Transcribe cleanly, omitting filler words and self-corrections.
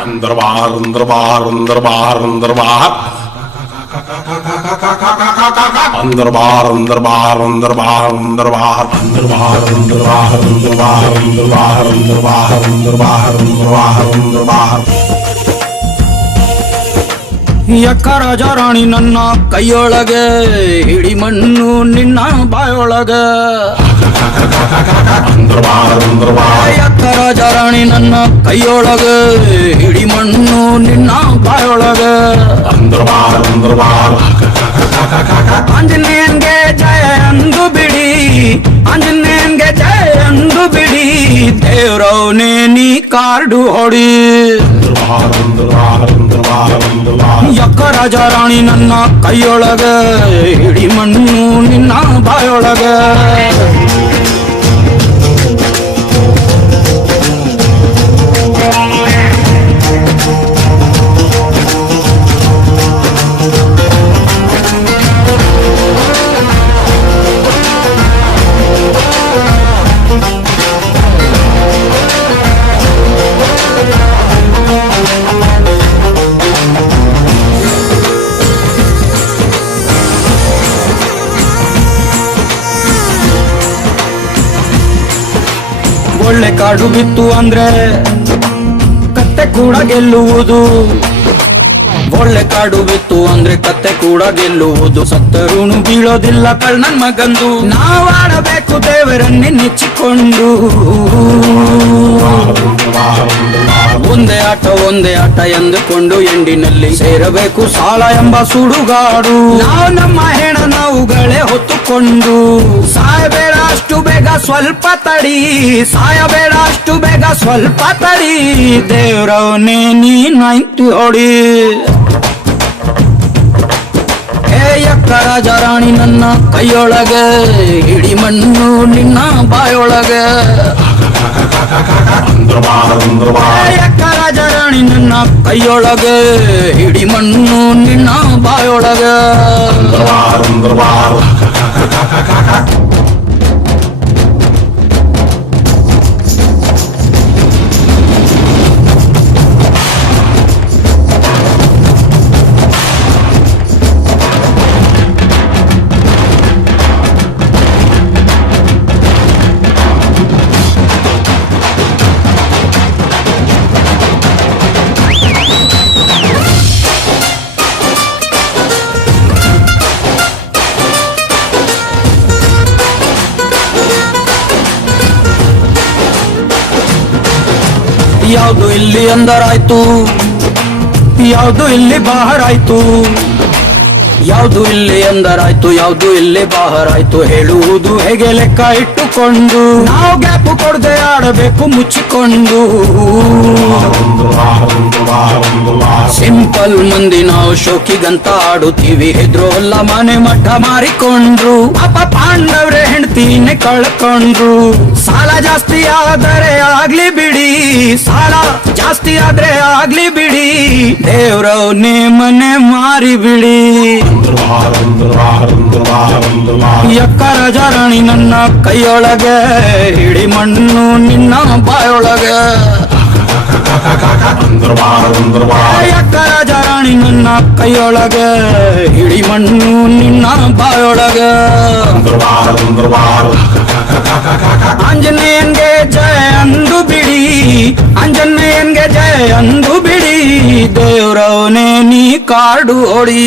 अंदर बाहर अंदर बाहर अंदर बाहर अंदर बाहर अंदर बाहर अंदर बाहर अंदर बाहर अंदर बाहर अंदर बाहर अंदर बाहर अंदर बाहर अंदर बाहर अंदर बाहर अंदर बाहर अंदर बाहर अंदर बाहर ಯಕ್ಕ ರಾಜ ರಾಣಿ ನನ್ನ ಕೈಯೊಳಗೆ ಹಿಡಿ ಮಣ್ಣು ನಿನ್ನ ಬಾಯೊಳಗೆ ಯಕ್ಕ ರಾಜ ರಾಣಿ ನನ್ನ ಕೈಯೊಳಗೆ ಹಿಡಿ ಮಣ್ಣು ನಿನ್ನ ಬಾಯೊಳಗೆ ಆಂಜನೇಯನ್ಗೆ ಜಯ ಅಂದು ಬಿಡಿ ಆಂಜನೇಯನ್ಗೆ ಜಯ ಅಂದು ಬಿಡಿ ದೇವ್ರವನೇ ನೀ ಕಾರ್ಡು ಹೊಡಿ ಯಕ್ಕ ರಾಜ ರಾಣಿ ನನ್ನ ಕೈಯೊಳಗೆ ಹಿಡಿ ಮಣ್ಣು ನಿನ್ನ ಬಾಯೊಳಗೆ ಒಳ್ಳೆ ಕಾಡು ಬಿತ್ತು ಅಂದ್ರೆ ಕತ್ತೆ ಕೂಡ ಗೆಲ್ಲುವುದು ಒಳ್ಳೆ ಕಾಡು ಬಿತ್ತು ಅಂದ್ರೆ ಕತ್ತೆ ಕೂಡ ಗೆಲ್ಲುವುದು ಸತ್ತರೂನು ಬೀಳೋದಿಲ್ಲ ಕಳ್ಳನ್ ಮಗಂದು ನಾವಾಡಬೇಕು ದೇವರನ್ನೇ ನೆಚ್ಚಿಕೊಂಡು ಒಂದೇ ಆಟ ಎಂದುಕೊಂಡು ಎಂಡಿನಲ್ಲಿ ಸೇರಬೇಕು ಸಾಲ ಎಂಬ ಸುಡುಗಾಡು ನಾವು ನಮ್ಮ ಹೆಣ ನಾವುಗಳೇ ಹೊತ್ತುಕೊಂಡು ಸಾಯಬೇಡ ಅಷ್ಟು ಬೇಗ ಸ್ವಲ್ಪ ತಡಿ ಸಾಯಬೇಡ ಅಷ್ಟು ಬೇಗ ಸ್ವಲ್ಪ ತಡಿ ದೇವ್ರವನೇ ನೀ ನೈಂಟಿ ಹೊಡಿ ಯಕ್ಕ ರಾಜ ರಾಣಿ ನನ್ನ ಕೈಯೊಳಗೆ ಹಿಡಿ ಮಣ್ಣು ನಿನ್ನ ಬಾಯೊಳಗೆ ಯಕ್ಕ ರಾಜ ರಾಣಿ ನನ್ನ ಕೈಯೊಳಗೆ ಹಿಡಿ ಮಣ್ಣು ನಿನ್ನ ಬಾಯೊಳಗೆ ಯಾವುದು ಇಲ್ಲಿ ಅಂದರಾಯ್ತು ಯಾವುದು ಇಲ್ಲಿ ಬಾಹರಾಯ್ತು ಯಾವುದು ಇಲ್ಲಿ ಎಂದರಾಯ್ತು ಯಾವುದು ಇಲ್ಲಿ ಬಾಹರಾಯ್ತು ಹೇಳುವುದು ಹೇಗೆ ಲೆಕ್ಕ ಇಟ್ಟುಕೊಂಡು ನಾವು ಗ್ಯಾಪು ಕೊಡದೆ ಆಡಬೇಕು ಮುಚ್ಚಿಕೊಂಡು ಸಿಂಪಲ್ ಮಂದಿ ನಾವು ಶೋಕಿಗಂತ ಆಡುತ್ತೀವಿ ಹೆದ್ರೋಲ್ಲ ಮನೆ ಮಠ ಮಾರಿಕೊಂಡ್ರು ಪಾಪ ಪಾಂಡವ್ರೆ ಹೆಂಡ್ತೀನೆ ಕಳ್ಕೊಂಡ್ರು ಸಾಲ ಜಾಸ್ತಿ ಆದರೆ ಆಗ್ಲಿ ಬಿಡಿ ಸಾಲ ಜಾಸ್ತಿ ಆದ್ರೆ ಆಗ್ಲಿ ಬಿಡಿ ದೇವ್ರವ್ನೇ ಮನೆ ಮಾರಿ ಬಿಡಿ ಯಕ್ಕ ರಾಜ ರಾಣಿ ನನ್ನ ಕೈಯೊಳಗೆ ಹಿಡಿ ಮಣ್ಣು ನಿನ್ನ ಬಾಯೊಳಗೆ ಯಕ್ಕ ರಾಜ ರಾಣಿ ನನ್ನ ಕೈಯೊಳಗೆ ಹಿಡಿ ಮಣ್ಣು ನಿನ್ನ ಬಾಯೊಳಗೆ ಆಂಜನೇಯನ್ಗೆ ಜಯ ಅಂದು ಬಿಡಿ ಆಂಜನೇಯನ್ಗೆ ಜಯ ಅಂದು ಬಿಡಿ ದೇವ್ರವನೇ ನೀ ಕಾರ್ಡು ಹೊಡಿ